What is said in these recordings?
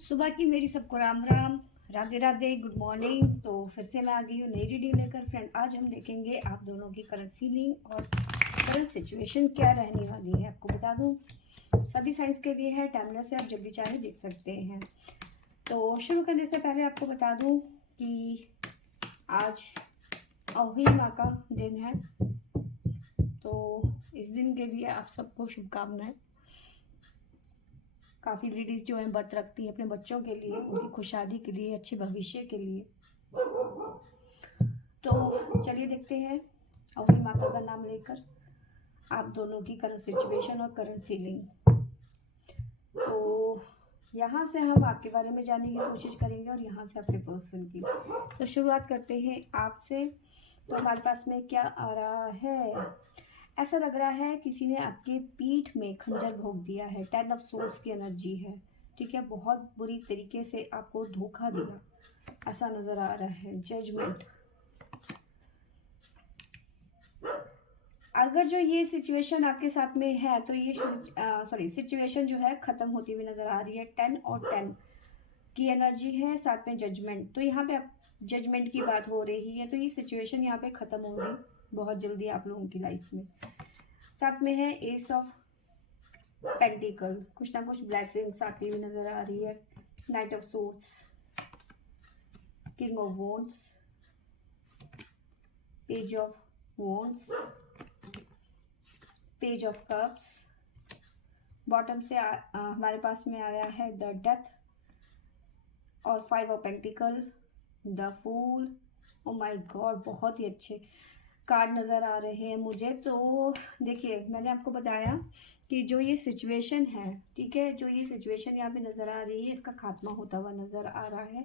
सुबह की मेरी सबको राम राम, राधे राधे, गुड मॉर्निंग। तो फिर से मैं आ गई हूँ नई रीडिंग लेकर। फ्रेंड, आज हम देखेंगे आप दोनों की करंट फीलिंग और करंट सिचुएशन क्या रहने वाली है। आपको बता दूँ सभी साइंस के लिए है, टाइमलेस है, आप जब भी चाहे देख सकते हैं। तो शुरू करने से पहले आपको बता दूँ कि आज अहोई माँ का दिन है, तो इस दिन के लिए आप सबको शुभकामनाएं। काफ़ी लेडीज़ जो हैं व्रत रखती हैं अपने बच्चों के लिए, उनकी खुशहाली के लिए, अच्छे भविष्य के लिए। तो चलिए देखते हैं अहोई माता का नाम लेकर आप दोनों की करंट सिचुएशन और करंट फीलिंग। तो यहाँ से हम आपके बारे में जानने की कोशिश करेंगे और यहाँ से अपने पर्सन की। तो शुरुआत करते हैं आपसे। तो हमारे पास में क्या आ रहा है? ऐसा लग रहा है किसी ने आपके पीठ में खंजर भोंक दिया है। 10 ऑफ सोर्ड्स की एनर्जी है, ठीक है। बहुत बुरी तरीके से आपको धोखा दिया, ऐसा नजर आ रहा है। जजमेंट। अगर जो ये सिचुएशन आपके साथ में है तो ये सिचुएशन जो है खत्म होती हुई नजर आ रही है। 10 और 10 की एनर्जी है, साथ में जजमेंट। तो यहाँ पे आप जजमेंट की बात हो रही है, तो ये सिचुएशन यहाँ पे खत्म होगी बहुत जल्दी आप लोगों की लाइफ में। साथ में है एस ऑफ पेंटिकल, कुछ ना कुछ ब्लेसिंग्स आती हुई नजर आ रही है। Night of swords, king of wands, page of wands, page of cups. Bottom से हमारे पास में आया है द डेथ और 5 of pentacle, the fool. Oh my god, बहुत ही अच्छे कार्ड नज़र आ रहे हैं मुझे। तो देखिए, मैंने आपको बताया कि जो ये सिचुएशन है, ठीक है, जो ये सिचुएशन यहाँ पे नज़र आ रही है, इसका खात्मा होता हुआ नज़र आ रहा है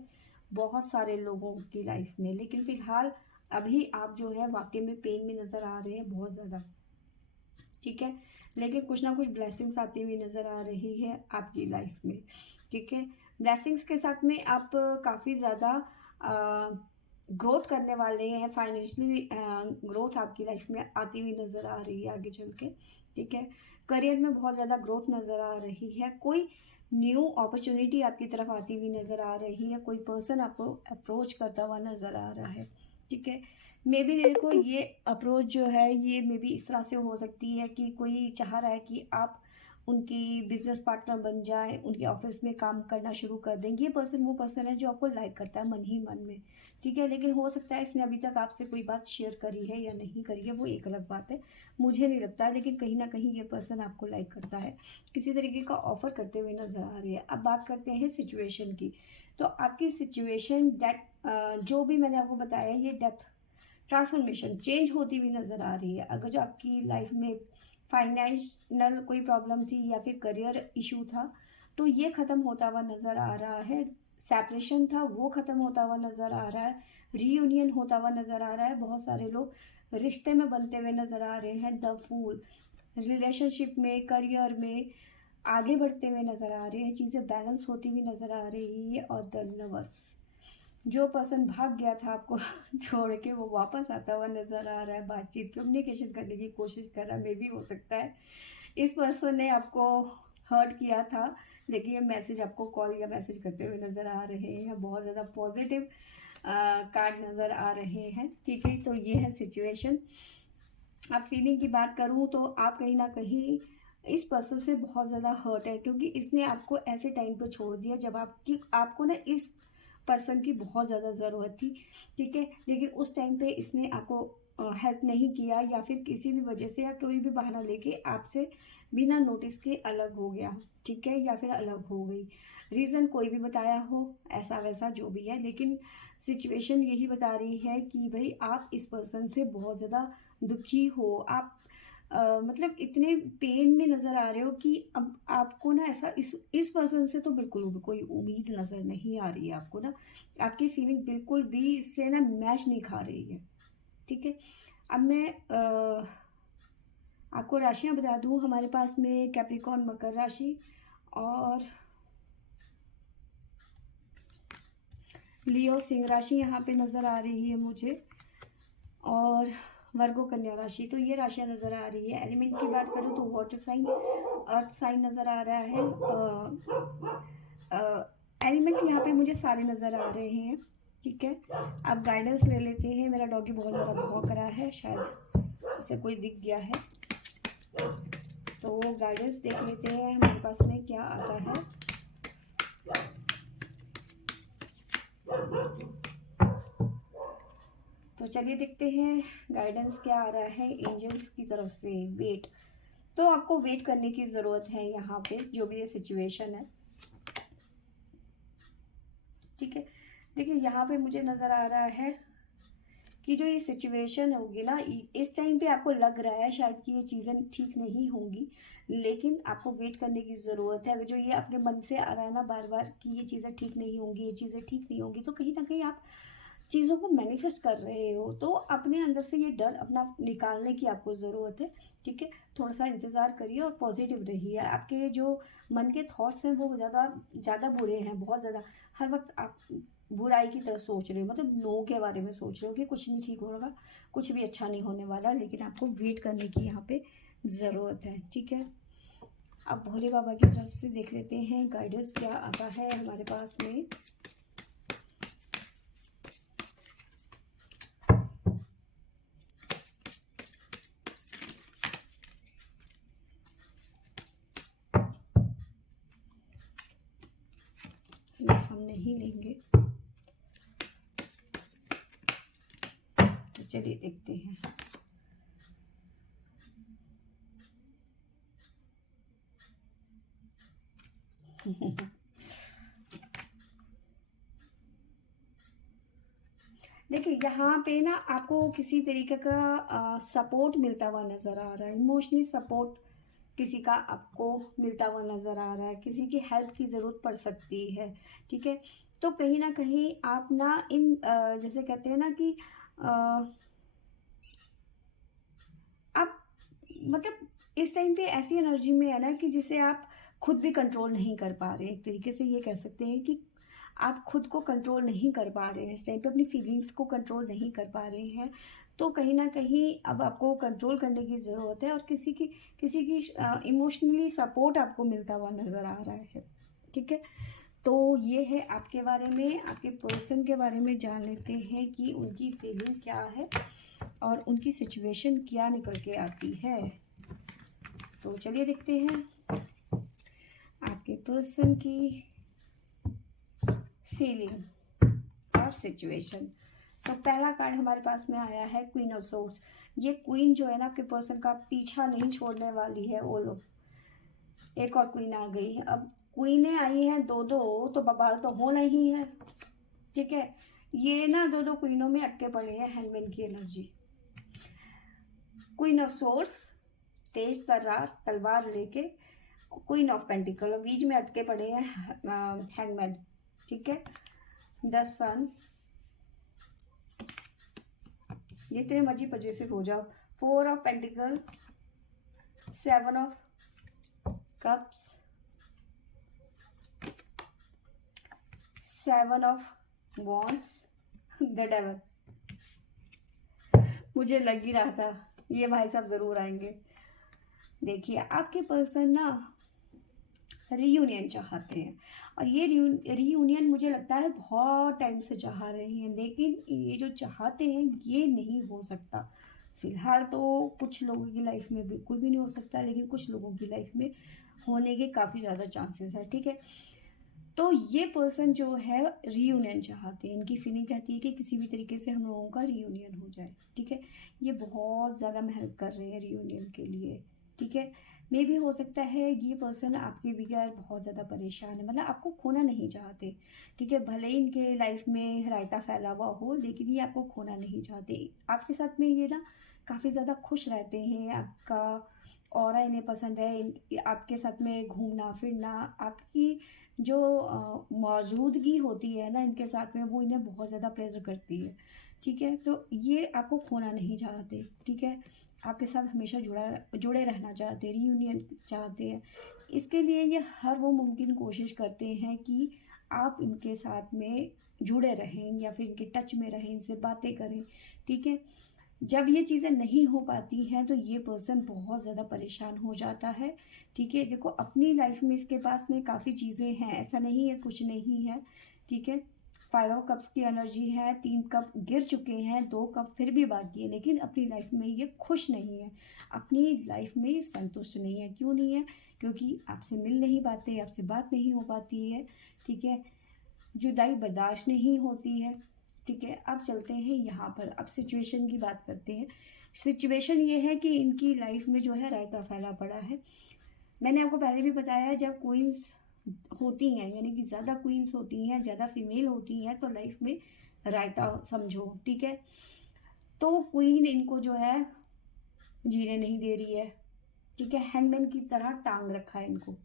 बहुत सारे लोगों की लाइफ में। लेकिन फिलहाल अभी आप जो है वाकई में पेन में नज़र आ रहे हैं बहुत ज़्यादा, ठीक है। लेकिन कुछ ना कुछ ब्लेसिंग्स आती हुई नज़र आ रही है आपकी लाइफ में, ठीक है। ब्लेसिंग्स के साथ में आप काफ़ी ज़्यादा ग्रोथ करने वाले हैं। फाइनेंशियली ग्रोथ आपकी लाइफ में आती हुई नज़र आ रही है आगे चल के, ठीक है। करियर में बहुत ज़्यादा ग्रोथ नज़र आ रही है। कोई न्यू अपॉर्चुनिटी आपकी तरफ आती हुई नज़र आ रही है। कोई पर्सन आपको अप्रोच करता हुआ नज़र आ रहा है, ठीक है। मे बी देखो, ये अप्रोच जो है ये मे बी इस तरह से हो सकती है कि कोई चाह रहा है कि आप उनकी बिजनेस पार्टनर बन जाए, उनके ऑफिस में काम करना शुरू कर दें। ये पर्सन वो पर्सन है जो आपको लाइक करता है मन ही मन में, ठीक है। लेकिन हो सकता है इसने अभी तक आपसे कोई बात शेयर करी है या नहीं करी है, वो एक अलग बात है, मुझे नहीं लगता है। लेकिन कहीं ना कहीं ये पर्सन आपको लाइक करता है, किसी तरीके का ऑफर करते हुए नजर आ रही है। अब बात करते हैं सिचुएशन की। तो आपकी सिचुएशन डेथ, जो भी मैंने आपको बताया, ये डेथ ट्रांसफॉर्मेशन चेंज होती हुई नजर आ रही है। अगर जो आपकी लाइफ में फाइनेंशियल कोई प्रॉब्लम थी या फिर करियर इशू था, तो ये खत्म होता हुआ नजर आ रहा है। सेपरेशन था, वो खत्म होता हुआ नजर आ रहा है। रीयूनियन होता हुआ नजर आ रहा है। बहुत सारे लोग रिश्ते में बनते हुए नजर आ रहे हैं। द फूल, रिलेशनशिप में, करियर में आगे बढ़ते हुए नजर आ रहे हैं। चीजें बैलेंस होती हुई नजर आ रही है। और द लवर्स, जो पर्सन भाग गया था आपको छोड़ के, वो वापस आता हुआ नजर आ रहा है। बातचीत, कम्युनिकेशन करने की कोशिश कर रहा है। मे भी हो सकता है इस पर्सन ने आपको हर्ट किया था, लेकिन ये मैसेज आपको कॉल या मैसेज करते हुए नजर आ रहे हैं। बहुत ज़्यादा पॉजिटिव कार्ड नज़र आ रहे हैं, ठीक है। तो ये है सिचुएशन। आप फीलिंग की बात करूँ तो आप कहीं ना कहीं इस पर्सन से बहुत ज़्यादा हर्ट है, क्योंकि इसने आपको ऐसे टाइम पे छोड़ दिया जब आपको ना इस पर्सन की बहुत ज़्यादा ज़रूरत थी, ठीक है। लेकिन उस टाइम पे इसने आपको हेल्प नहीं किया, या फिर किसी भी वजह से या कोई भी बहाना लेके आपसे बिना नोटिस के अलग हो गया, ठीक है, या फिर अलग हो गई। रीज़न कोई भी बताया हो, ऐसा वैसा जो भी है, लेकिन सिचुएशन यही बता रही है कि भाई आप इस पर्सन से बहुत ज़्यादा दुखी हो। आप मतलब इतने पेन में नज़र आ रहे हो कि अब आपको ना ऐसा इस पर्सन से तो बिल्कुल भी कोई उम्मीद नज़र नहीं आ रही है आपको ना। आपकी फीलिंग बिल्कुल भी इससे ना मैच नहीं खा रही है, ठीक है। अब मैं आपको राशियां बता दूं। हमारे पास में कैप्रिकॉर्न, मकर राशि और लियो, सिंह राशि यहाँ पे नज़र आ रही है मुझे, और वर्गो, कन्या राशि। तो ये राशियां नज़र आ रही है। एलिमेंट की बात करूँ तो वाटर साइन, अर्थ साइन नज़र आ रहा है, एलिमेंट यहाँ पे मुझे सारे नज़र आ रहे हैं, ठीक है। अब गाइडेंस ले लेते हैं। मेरा डॉगी बहुत ज़्यादा भौंक रहा है, शायद उसे कोई दिख गया है, तो गाइडेंस देख लेते हैं हमारे पास में क्या आता है। तो चलिए देखते हैं गाइडेंस क्या आ रहा है एंजल्स की तरफ से। वेट, तो आपको वेट करने की ज़रूरत है यहाँ पे, जो भी ये सिचुएशन है, ठीक है। देखिए यहाँ पे मुझे नज़र आ रहा है कि जो ये सिचुएशन होगी ना, इस टाइम पे आपको लग रहा है शायद कि ये चीज़ें ठीक नहीं होंगी, लेकिन आपको वेट करने की ज़रूरत है। अगर जो ये आपके मन से आ रहा है ना बार बार कि ये चीज़ें ठीक नहीं होंगी, ये चीज़ें ठीक नहीं होंगी, तो कहीं ना कहीं आप चीज़ों को मैनिफेस्ट कर रहे हो, तो अपने अंदर से ये डर अपना निकालने की आपको ज़रूरत है, ठीक है। थोड़ा सा इंतज़ार करिए और पॉजिटिव रहिए। आपके जो मन के थॉट्स हैं वो ज़्यादा ज़्यादा बुरे हैं, बहुत ज़्यादा। हर वक्त आप बुराई की तरफ सोच रहे हो, मतलब नो के बारे में सोच रहे हो कि कुछ नहीं ठीक होगा, कुछ भी अच्छा नहीं होने वाला, लेकिन आपको वेट करने की यहाँ पे ज़रूरत है, ठीक है। अब भोले बाबा की तरफ से देख लेते हैं गाइडेंस क्या आता है हमारे पास में। हम नहीं लेंगे, तो चलिए देखते हैं। देखिए यहाँ पे ना आपको किसी तरीके का सपोर्ट मिलता हुआ नज़र आ रहा है, इमोशनली सपोर्ट किसी का आपको मिलता हुआ नज़र आ रहा है, किसी की हेल्प की ज़रूरत पड़ सकती है, ठीक है। तो कहीं ना कहीं आप ना इन जैसे कहते हैं ना कि आप मतलब इस टाइम पे ऐसी एनर्जी में है ना कि जिसे आप खुद भी कंट्रोल नहीं कर पा रहे हैं। एक तरीके से ये कह सकते हैं कि आप खुद को कंट्रोल नहीं कर पा रहे हैं, इस टाइम पे अपनी फीलिंग्स को कंट्रोल नहीं कर पा रहे हैं। तो कहीं ना कहीं अब आपको कंट्रोल करने की ज़रूरत है, और किसी की इमोशनली सपोर्ट आपको मिलता हुआ नज़र आ रहा है, ठीक है। तो ये है आपके बारे में, आपके पर्सन के बारे में जान लेते हैं कि उनकी फीलिंग क्या है और उनकी सिचुएशन क्या निकल के आती है। तो चलिए देखते हैं आपके पर्सन की फीलिंग और सिचुएशन। तो पहला कार्ड हमारे पास में आया है क्वीन ऑफ सोर्ड्स। ये क्वीन जो है ना आपके पर्सन का पीछा नहीं छोड़ने वाली है वो लोग। एक और क्वीन आ गई है। अब क्वीनें आई हैं दो दो, तो बवाल तो होना ही है, ठीक है। ये ना दो दो क्वीनों में अटके पड़े हैं, हैंगमैन की एनर्जी। क्वीन ऑफ सोर्ड्स तेज तर्रार तलवार लेके, क्वीन ऑफ पेंटिकल बीच में अटके पड़े हैं हैंगमैन, ठीक है। द सन, जितने मर्जी पॉजिटिव हो जाओ। Four of pentacle, seven of cups, seven of wands, the devil. मुझे लग ही रहा था ये भाई साहब जरूर आएंगे। देखिए आपके पर्सन ना रीयूनियन चाहते हैं, और ये रीयूनियन मुझे लगता है बहुत टाइम से चाह रहे हैं, लेकिन ये जो चाहते हैं ये नहीं हो सकता फिलहाल। तो कुछ लोगों की लाइफ में बिल्कुल भी नहीं हो सकता, लेकिन कुछ लोगों की लाइफ में होने के काफ़ी ज़्यादा चांसेस है, ठीक है। तो ये पर्सन जो है रीयूनियन चाहते हैं, इनकी फीलिंग कहती है कि किसी भी तरीके से हम लोगों का रीयूनियन हो जाए, ठीक है। ये बहुत ज़्यादा मेहनत कर रहे हैं रीयूनियन के लिए, ठीक है। मे भी हो सकता है ये पर्सन आपके बगैर बहुत ज़्यादा परेशान है, मतलब आपको खोना नहीं चाहते, ठीक है। भले ही इनके लाइफ में रायता फैला हुआ हो, लेकिन ये आपको खोना नहीं चाहते। आपके साथ में ये ना काफ़ी ज़्यादा खुश रहते हैं, आपका ऑरा इन्हें पसंद है, आपके साथ में घूमना फिरना, आपकी जो मौजूदगी होती है ना इनके साथ में, वो इन्हें बहुत ज़्यादा प्लेजर करती है, ठीक है। तो ये आपको खोना नहीं चाहते, ठीक है। आपके साथ हमेशा जुड़े रहना चाहते हैं, रीयूनियन चाहते हैं। इसके लिए ये हर वो मुमकिन कोशिश करते हैं कि आप इनके साथ में जुड़े रहें या फिर इनके टच में रहें, इनसे बातें करें, ठीक है। जब ये चीज़ें नहीं हो पाती हैं तो ये पर्सन बहुत ज़्यादा परेशान हो जाता है। ठीक है, देखो अपनी लाइफ में इसके पास में काफ़ी चीज़ें हैं, ऐसा नहीं है कुछ नहीं है। ठीक है, 5 ऑफ कप्स की एनर्जी है, 3 कप गिर चुके हैं, 2 कप फिर भी बाकी है, लेकिन अपनी लाइफ में ये खुश नहीं है, अपनी लाइफ में संतुष्ट नहीं है। क्यों नहीं है? क्योंकि आपसे मिल नहीं पाते, आपसे बात नहीं हो पाती है। ठीक है, जुदाई बर्दाश्त नहीं होती है। ठीक है, अब चलते हैं यहाँ पर, अब सिचुएशन की बात करते हैं। सिचुएशन ये है कि इनकी लाइफ में जो है रायता फैला पड़ा है। मैंने आपको पहले भी बताया है, जब क्वींस होती हैं, यानी कि ज़्यादा क्वींस होती हैं, ज़्यादा फीमेल होती हैं, तो लाइफ में रायता समझो। ठीक है, तो क्वीन इनको जो है जीने नहीं दे रही है। ठीक है, हैंगमैन की तरह टांग रखा है इनको,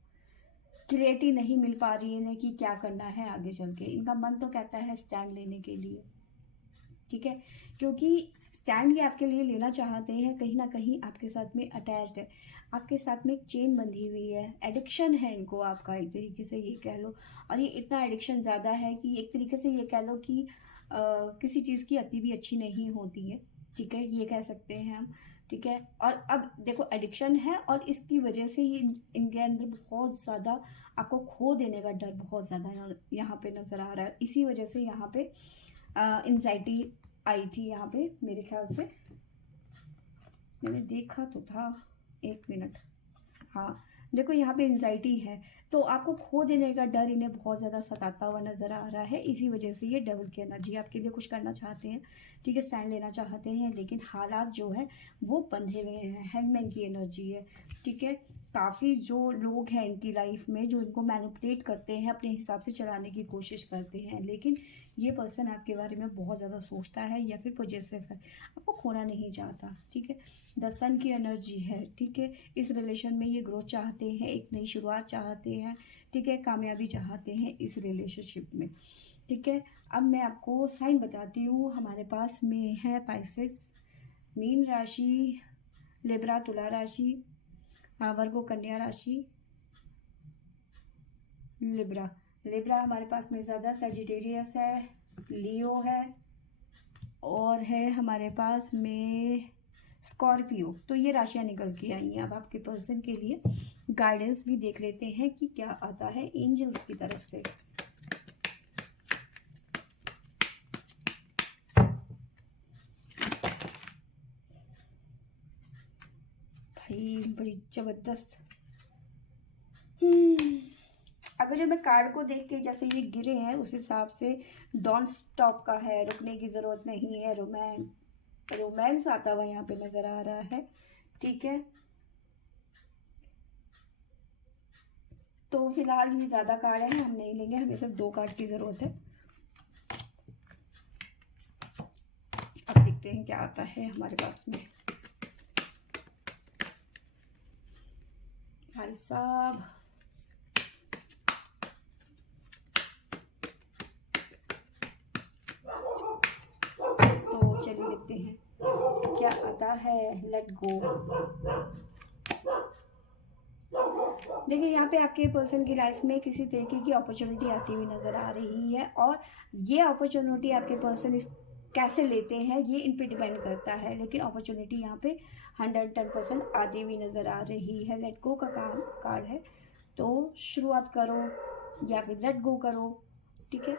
क्लियरिटी नहीं मिल पा रही है इन्हें कि क्या करना है आगे चल के। इनका मन तो कहता है स्टैंड लेने के लिए। ठीक है, क्योंकि स्टैंड ये आपके लिए लेना चाहते हैं, कहीं ना कहीं आपके साथ में अटैच्ड है, आपके साथ में एक चेन बंधी हुई है, एडिक्शन है इनको आपका, एक तरीके से ये कह लो। और ये इतना एडिक्शन ज़्यादा है कि एक तरीके से ये कह लो कि किसी चीज़ की अति भी अच्छी नहीं होती है। ठीक है, ये कह सकते हैं हम। ठीक है, और अब देखो एडिक्शन है और इसकी वजह से ही इनके अंदर बहुत ज़्यादा आपको खो देने का डर बहुत ज़्यादा यहाँ पे नज़र आ रहा है। इसी वजह से यहाँ पे एंजाइटी आई थी यहाँ पे, मेरे ख्याल से मैंने देखा तो था, 1 मिनट। हाँ, देखो यहाँ पे एंजाइटी है, तो आपको खो देने का डर इन्हें बहुत ज़्यादा सताता हुआ नज़र आ रहा है। इसी वजह से ये डबल की एनर्जी आपके लिए कुछ करना चाहते हैं। ठीक है, स्टैंड लेना चाहते हैं, लेकिन हालात जो है वो बंधे हुए हैं, हैंगमैन की एनर्जी है। ठीक है, काफ़ी जो लोग हैं इनकी लाइफ में जो इनको मैनिपुलेट करते हैं, अपने हिसाब से चलाने की कोशिश करते हैं, लेकिन ये पर्सन आपके बारे में बहुत ज़्यादा सोचता है या फिर पॉजिटिव है, आपको खोना नहीं चाहता। ठीक है, द सन की एनर्जी है। ठीक है, इस रिलेशन में ये ग्रोथ चाहते हैं, एक नई शुरुआत चाहते हैं। ठीक है, कामयाबी चाहते हैं इस रिलेशनशिप में। ठीक है, अब मैं आपको साइन बताती हूँ। हमारे पास में है पाइसेस, मीन राशि, लिब्रा तुला राशि, वर्गो कन्या राशि, लिब्रा। लिब्रा हमारे पास में ज़्यादा, सजिटेरियस है, लियो है, और है हमारे पास में स्कॉर्पियो। तो ये राशियां निकल के आई हैं। अब आपके पर्सन के लिए गाइडेंस भी देख लेते हैं कि क्या आता है एंजल्स की तरफ से। भाई बड़ी जबरदस्त। अगर जो मैं कार्ड को देख के जैसे ये गिरे हैं उस हिसाब से डोंट स्टॉप का है, रुकने की ज़रूरत नहीं है, रोमांस आता हुआ यहाँ पे नज़र आ रहा है। ठीक है, तो फिलहाल ये ज़्यादा कार्ड है, हम नहीं लेंगे, हमें सिर्फ 2 कार्ड की ज़रूरत है। अब देखते हैं क्या आता है हमारे पास में। भाई साहब, तो चलिए देखते हैं क्या आता है। Let go. देखिए यहाँ पे आपके पर्सन की लाइफ में किसी तरीके की अपॉर्चुनिटी आती हुई नज़र आ रही है, और ये अपॉर्चुनिटी आपके पर्सन इस कैसे लेते हैं ये इन पे डिपेंड करता है, लेकिन अपॉर्चुनिटी यहाँ पे 110% आती हुई नज़र आ रही है। लेट गो का काम कार्ड है, तो शुरुआत करो या फिर लेट गो करो। ठीक है,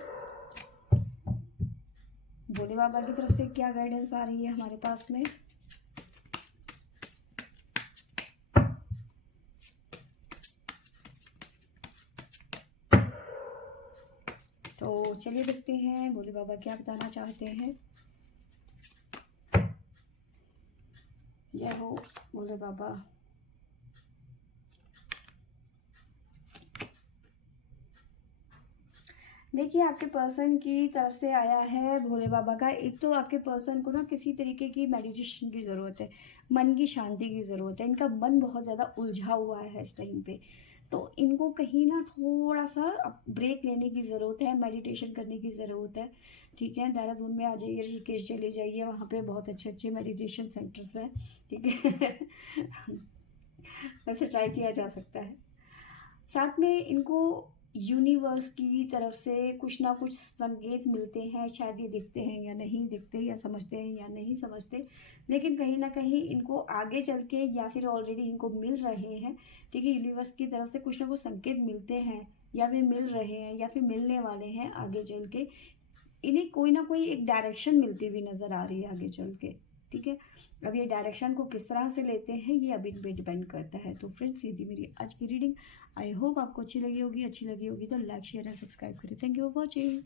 भोले बाबा की तरफ से क्या गाइडेंस आ रही है हमारे पास में। तो चलिए देखते हैं भोले बाबा क्या बताना चाहते हैं। जय हो भोले बाबा। देखिए आपके पर्सन की तरफ से आया है भोले बाबा का, एक तो आपके पर्सन को ना किसी तरीके की मेडिटेशन की ज़रूरत है, मन की शांति की ज़रूरत है। इनका मन बहुत ज़्यादा उलझा हुआ है इस टाइम पे, तो इनको कहीं ना थोड़ा सा ब्रेक लेने की ज़रूरत है, मेडिटेशन करने की ज़रूरत है। ठीक है, देहरादून में आ जाइए, ऋषिकेश चले जाइए, वहाँ पे बहुत अच्छे अच्छे मेडिटेशन सेंटर्स हैं। ठीक है वैसे ट्राई किया जा सकता है। साथ में इनको यूनिवर्स की तरफ से कुछ ना कुछ संकेत मिलते हैं, शायद ये दिखते हैं या नहीं दिखते, या समझते हैं या नहीं समझते, लेकिन कहीं ना कहीं इनको आगे चल के या फिर ऑलरेडी इनको मिल रहे हैं, ठीक है। यूनिवर्स की तरफ से कुछ ना कुछ संकेत मिलते हैं या फिर मिल रहे हैं या फिर मिलने वाले हैं आगे चल के। इन्हें कोई ना कोई एक डायरेक्शन मिलती हुई नज़र आ रही है आगे चल के, ठीक है। अब ये डायरेक्शन को किस तरह से लेते हैं ये अभी इन पे डिपेंड करता है। तो फ्रेंड्स, ये थी मेरी आज की रीडिंग। आई होप आपको अच्छी लगी होगी तो लाइक शेयर एंड सब्सक्राइब करें। Thank you for watching.